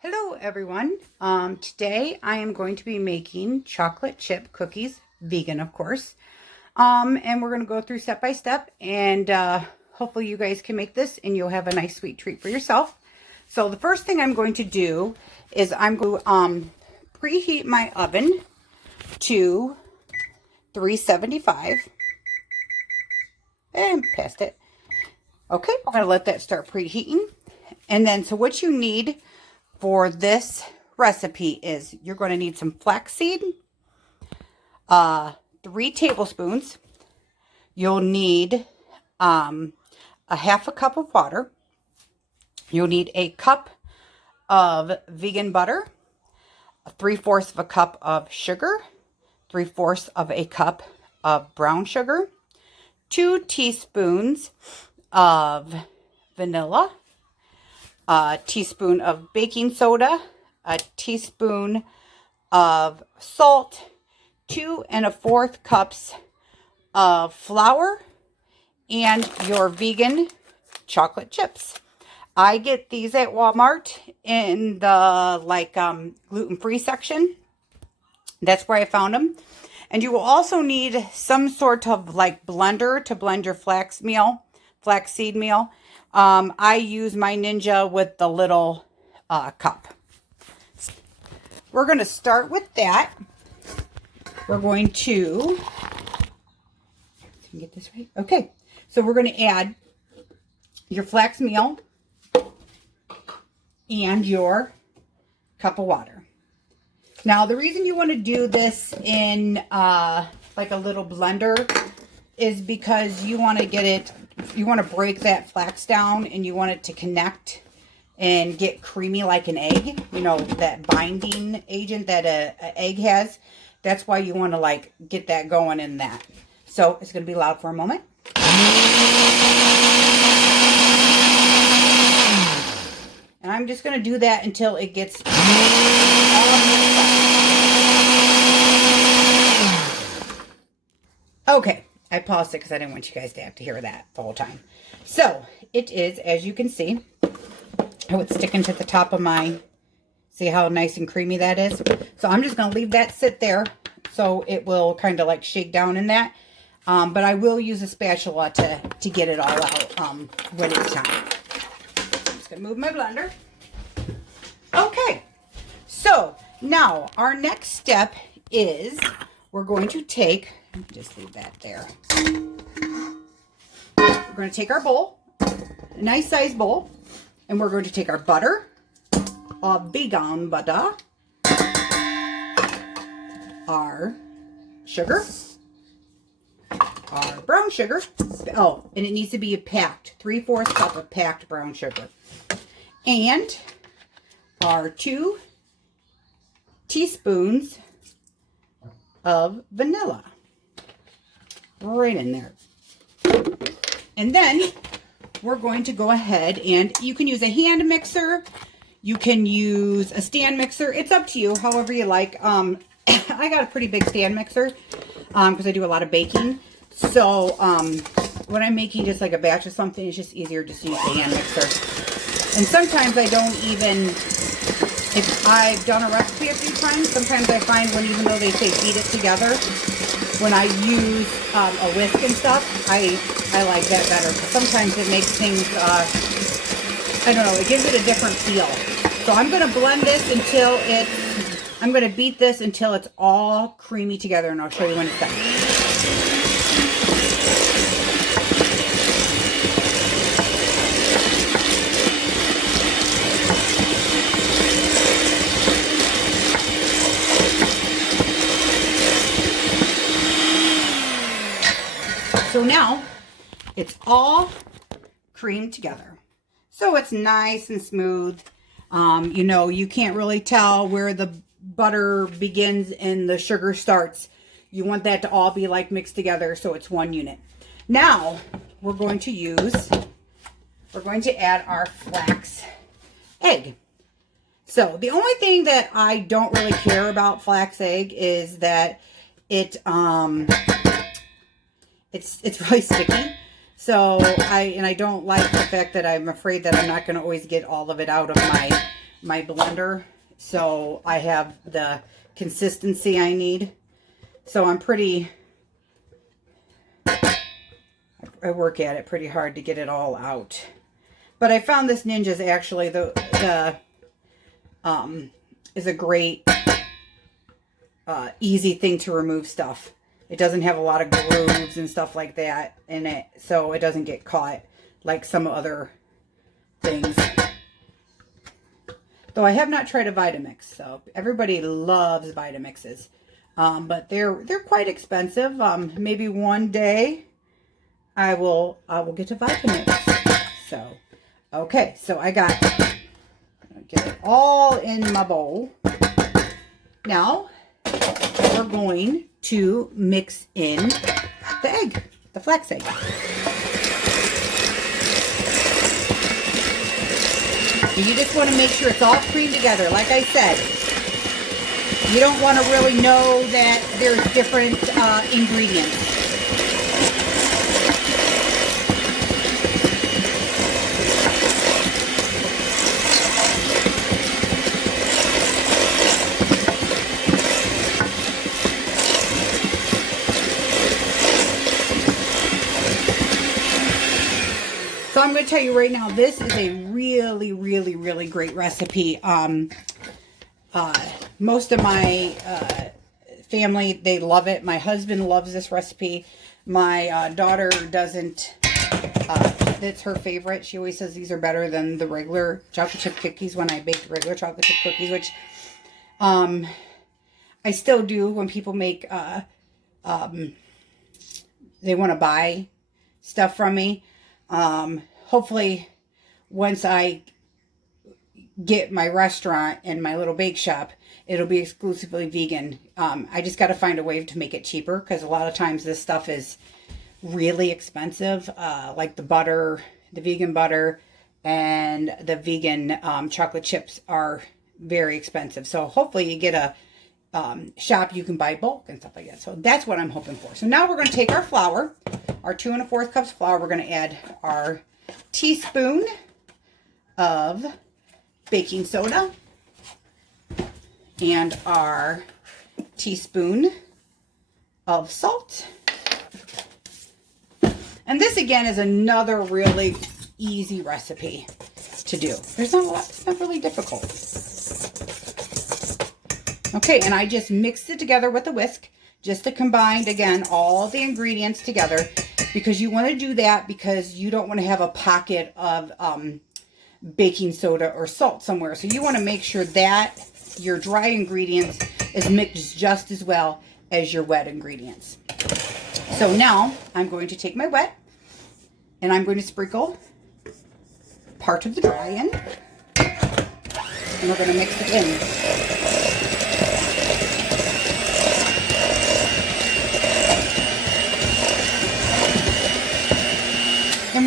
Hello everyone. Today I am going to be making chocolate chip cookies, vegan of course. And we're going to go through step by step and hopefully you guys can make this and you'll have a nice sweet treat for yourself. So the first thing I'm going to do is I'm going to preheat my oven to 375 and past it. Okay, we're going to let that start preheating. And then so what you need for this recipe is you're going to need some flaxseed, 3 tablespoons. You'll need a half a cup of water. You'll need a cup of vegan butter, 3/4 of a cup of sugar, 3/4 of a cup of brown sugar, 2 teaspoons of vanilla, a teaspoon of baking soda, a teaspoon of salt, 2 1/4 cups of flour, and your vegan chocolate chips. I get these at Walmart in the gluten-free section. That's where I found them. And you will also need some sort of blender to blend your flaxseed meal. I use my Ninja with the little cup. We're going to start with that. We're going to get this right. Okay, so we're going to add your flax meal and your cup of water. Now, the reason you want to do this in like a little blender is because you want to get it, you want to break that flax down and you want it to connect and get creamy like an egg. You know, that binding agent that an egg has. That's why you want to get that going in that. So it's going to be loud for a moment. And I'm just going to do that until it gets all mixed up. Okay. I paused it because I didn't want you guys to have to hear that the whole time. So, it is, as you can see, how it's sticking to the top of my, see how nice and creamy that is? So, I'm just going to leave that sit there so it will kind of shake down in that. But I will use a spatula to get it all out when it's time. I'm just going to move my blender. Okay. So, now our next step is we're going to take, just leave that there. We're going to take our bowl, a nice size bowl, and we're going to take our butter, vegan butter, our sugar, our brown sugar. Oh, and it needs to be a packed, 3/4 cup of packed brown sugar. And our 2 teaspoons of vanilla. Right in there. And then we're going to go ahead and you can use a hand mixer. You can use a stand mixer. It's up to you, however you like. I got a pretty big stand mixer because I do a lot of baking. So when I'm making just like a batch of something, it's just easier just to use the hand mixer. And sometimes I don't even, if I've done a recipe a few times, sometimes I find even though they say beat it together, when I use a whisk and stuff, I like that better. Sometimes it makes things, I don't know, it gives it a different feel. So I'm going to blend this until I'm going to beat this until it's all creamy together, and I'll show you when it's done. So now it's all creamed together. So it's nice and smooth. You know, you can't really tell where the butter begins and the sugar starts. You want that to all be mixed together so it's one unit. Now we're going to add our flax egg. So the only thing that I don't really care about flax egg is that it's really sticky. So I don't like the fact that I'm afraid that I'm not going to always get all of it out of my blender, so I have the consistency I need. So I'm I work at it pretty hard to get it all out. But I found this Ninja's actually is a great easy thing to remove stuff. It doesn't have a lot of grooves and stuff like that in it, so it doesn't get caught like some other things. Though I have not tried a Vitamix, so everybody loves Vitamixes, but they're quite expensive. Maybe one day I will get a Vitamix. So okay, so I got get it all in my bowl. Now we're going to mix in the egg, the flax egg. You just want to make sure it's all creamed together. Like I said, you don't want to really know that there's different ingredients. So I'm going to tell you right now, this is a really, really, really great recipe. Most of my family, they love it. My husband loves this recipe. My daughter doesn't. It's her favorite. She always says these are better than the regular chocolate chip cookies when I bake regular chocolate chip cookies, which I still do when people make, they want to buy stuff from me. Hopefully once I get my restaurant and my little bake shop, it'll be exclusively vegan. I just got to find a way to make it cheaper, because a lot of times this stuff is really expensive. Like the butter, the vegan butter and the vegan chocolate chips are very expensive. So hopefully you get a shop you can buy bulk and stuff like that. So that's what I'm hoping for. So now we're going to take our flour, our 2 1/4 cups flour. We're going to add our teaspoon of baking soda and our teaspoon of salt. And this again is another really easy recipe to do. There's not a lot, it's not really difficult. Okay, and I just mixed it together with a whisk just to combine, again, all the ingredients together, because you want to do that because you don't want to have a pocket of baking soda or salt somewhere. So you want to make sure that your dry ingredients is mixed just as well as your wet ingredients. So now I'm going to take my wet and I'm going to sprinkle part of the dry in, and we're going to mix it in. And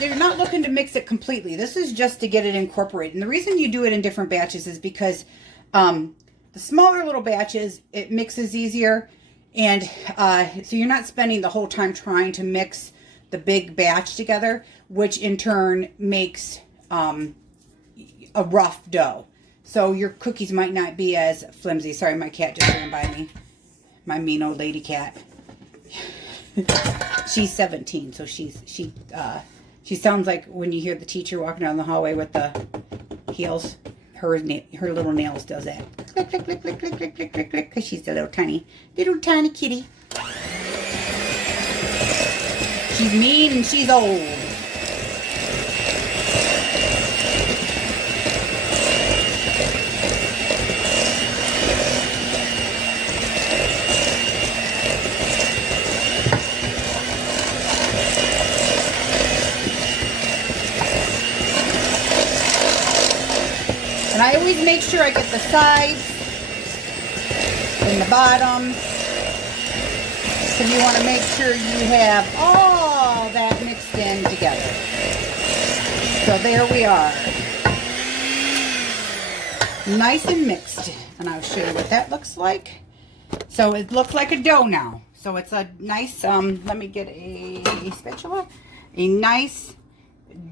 they're not looking to mix it completely. This is just to get it incorporated. And the reason you do it in different batches is because the smaller little batches, it mixes easier. And so you're not spending the whole time trying to mix the big batch together, which in turn makes a rough dough. So your cookies might not be as flimsy. Sorry, my cat just ran by me. My mean old lady cat. She's 17, so she sounds like when you hear the teacher walking down the hallway with the heels. Her little nails does that. Click, click, click, click, click, click, click, click, click, because she's a little tiny kitty. She's mean and she's old. And I always make sure I get the sides and the bottom. So you want to make sure you have all that mixed in together. So there we are. Nice and mixed. And I'll show you what that looks like. So it looks like a dough now. So it's a nice, let me get a spatula. A nice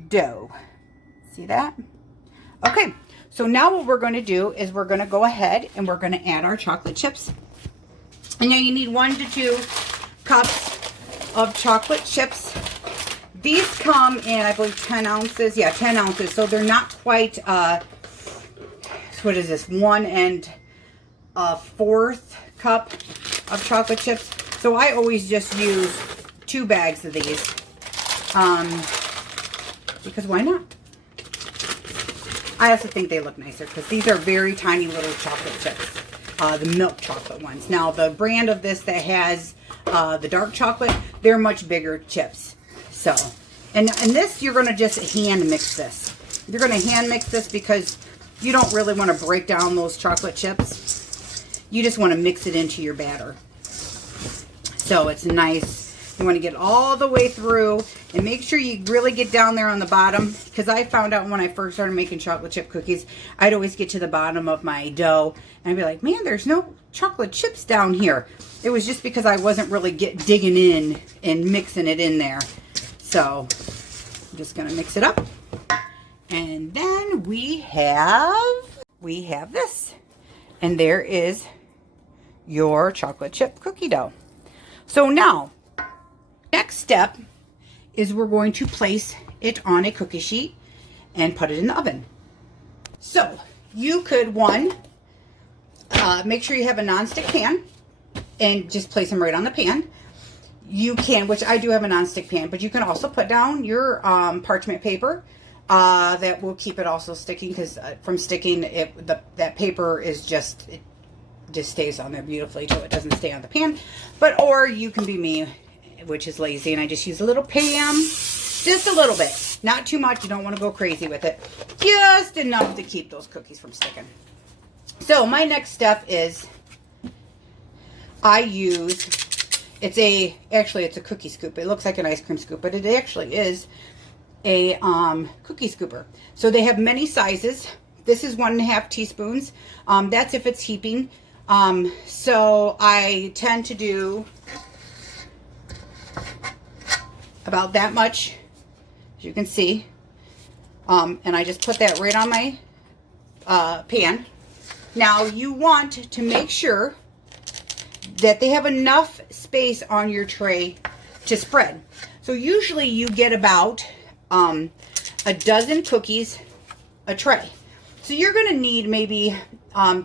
dough. See that? Okay. So now what we're going to do is we're going to go ahead and we're going to add our chocolate chips. And now you need 1 to 2 cups of chocolate chips. These come in, I believe, 10 ounces. Yeah, 10 ounces. So they're not quite, what is this, 1 1/4 cup of chocolate chips. So I always just use 2 bags of these. Because why not? I also think they look nicer because these are very tiny little chocolate chips. The milk chocolate ones. Now, the brand of this that has the dark chocolate, they're much bigger chips. So, and this, you're going to just hand mix this. You're going to hand mix this because you don't really want to break down those chocolate chips. You just want to mix it into your batter. So it's nice. You want to get all the way through and make sure you really get down there on the bottom, because I found out when I first started making chocolate chip cookies, I'd always get to the bottom of my dough and I'd be like, man, there's no chocolate chips down here. It was just because I wasn't really digging in and mixing it in there. So I'm just going to mix it up. And then we have this. And there is your chocolate chip cookie dough. So now, next step is we're going to place it on a cookie sheet and put it in the oven. So you could, make sure you have a nonstick pan and just place them right on the pan. You can, which I do have a nonstick pan, but you can also put down your parchment paper that will keep it also sticking, because from sticking, that paper is just, it just stays on there beautifully so it doesn't stay on the pan. But, or you can be me, which is lazy, and I just use a little pan, just a little bit, not too much. You don't want to go crazy with it, just enough to keep those cookies from sticking. So my next step is I use, actually it's a cookie scoop. It looks like an ice cream scoop, but it actually is a cookie scooper. So they have many sizes. This is 1.5 teaspoons. That's if it's heaping. So I tend to do about that much, as you can see. And I just put that right on my pan. Now you want to make sure that they have enough space on your tray to spread. So usually you get about a dozen cookies a tray. So you're going to need maybe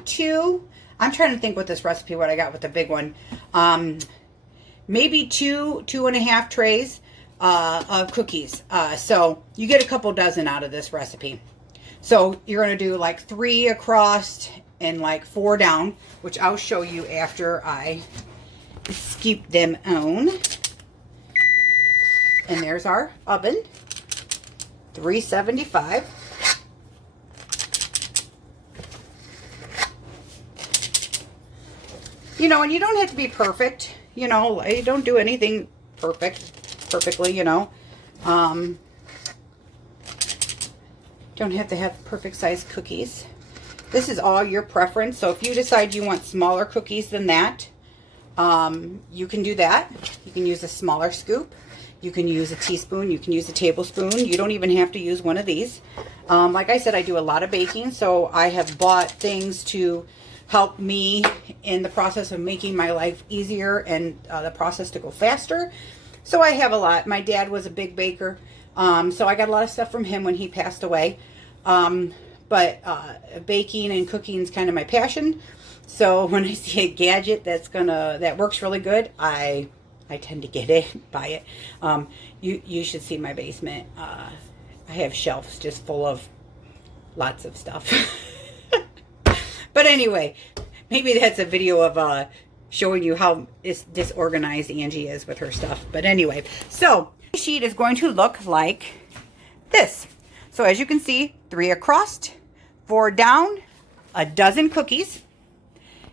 2. I'm trying to think with this recipe what I got with the big one. Maybe 2.5 trays of cookies. So you get a couple dozen out of this recipe. So you're going to do like 3 across and like 4 down, which I'll show you after I scoop them on. And there's our oven, 375. You know, and you don't have to be perfect. You know, I don't do anything perfectly, you know. Don't have to have perfect size cookies. This is all your preference. So if you decide you want smaller cookies than that, you can do that. You can use a smaller scoop. You can use a teaspoon. You can use a tablespoon. You don't even have to use one of these. Like I said, I do a lot of baking, so I have bought things to help me in the process of making my life easier and the process to go faster. So I have a lot. My dad was a big baker, so I got a lot of stuff from him when he passed away. But baking and cooking is kind of my passion. So when I see a gadget that works really good, I tend to get it, buy it. You should see my basement. I have shelves just full of lots of stuff. But anyway, maybe that's a video of showing you how disorganized Angie is with her stuff. But anyway, so the sheet is going to look like this. So as you can see, 3 across, 4 down, a dozen cookies.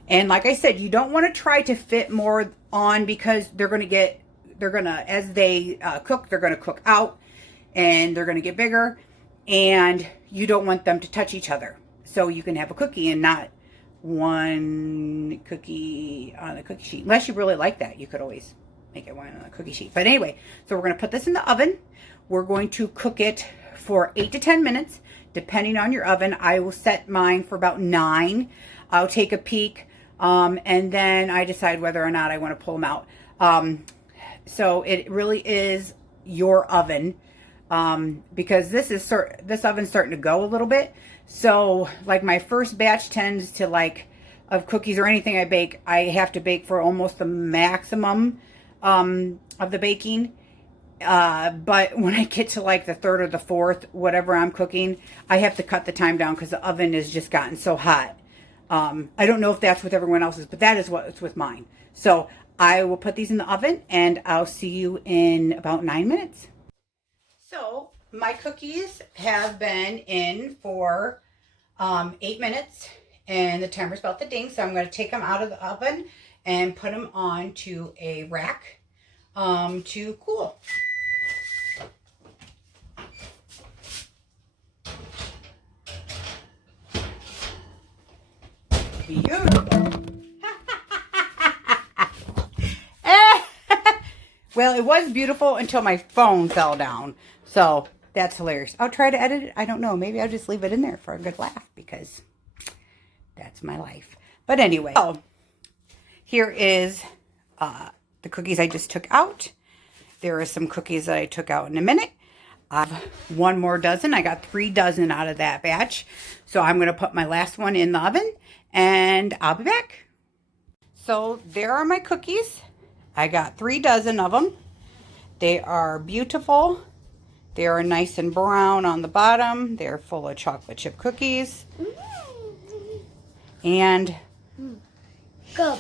And like I said, you don't want to try to fit more on, because as they cook, they're going to cook out and they're going to get bigger, and you don't want them to touch each other. So you can have a cookie and not one cookie on a cookie sheet. Unless you really like that, you could always make it one on a cookie sheet. But anyway, so we're going to put this in the oven. We're going to cook it for 8 to 10 minutes. depending on your oven. I will set mine for about 9. I'll take a peek, and then I decide whether or not I want to pull them out. So it really is your oven, because this oven's starting to go a little bit. So like my first batch tends to, like, of cookies or anything I bake, I have to bake for almost the maximum of the baking. But when I get to like the 3rd or the 4th, whatever I'm cooking, I have to cut the time down because the oven has just gotten so hot. I don't know if that's with everyone else's, but that is what's with mine. So I will put these in the oven, and I'll see you in about 9 minutes. So my cookies have been in for 8 minutes, and the timer's about to ding. So I'm going to take them out of the oven and put them onto a rack to cool. Beautiful. Well, it was beautiful until my phone fell down. So that's hilarious. I'll try to edit it. I don't know. Maybe I'll just leave it in there for a good laugh, because that's my life. But anyway, so here is the cookies I just took out. There are some cookies that I took out in a minute. I have 1 more dozen. I got 3 dozen out of that batch. So I'm going to put my last one in the oven, and I'll be back. So there are my cookies. I got 3 dozen of them. They are beautiful. They are nice and brown on the bottom. They're full of chocolate chip cookies. And good.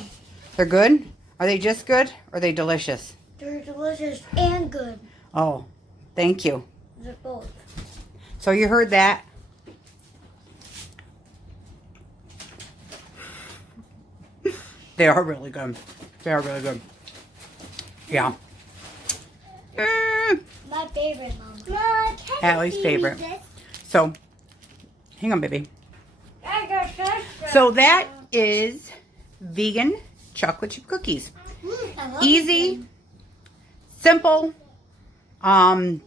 They're good? Are they just good, or are they delicious? They're delicious and good. Oh, thank you. They're both. So you heard that. They are really good. They are really good. Yeah. My favorite, Mom. Allie's favorite. So, hang on, baby. So that is vegan chocolate chip cookies. Easy, simple, not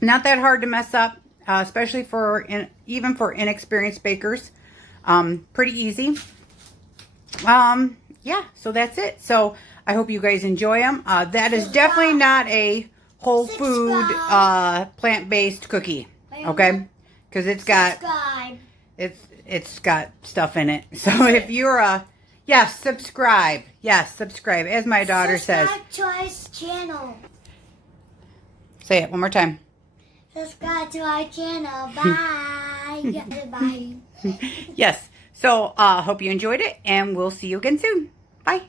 that hard to mess up, especially even for inexperienced bakers. Pretty easy. Yeah, so that's it. So I hope you guys enjoy them. That is definitely not a whole food plant-based cookie, okay? Because it's got stuff in it. So if you're yes, subscribe. Yes, subscribe. As my daughter says. Subscribe to our channel. Say it one more time. Subscribe to our channel. Bye. Bye. Yes. So hope you enjoyed it, and we'll see you again soon. Bye.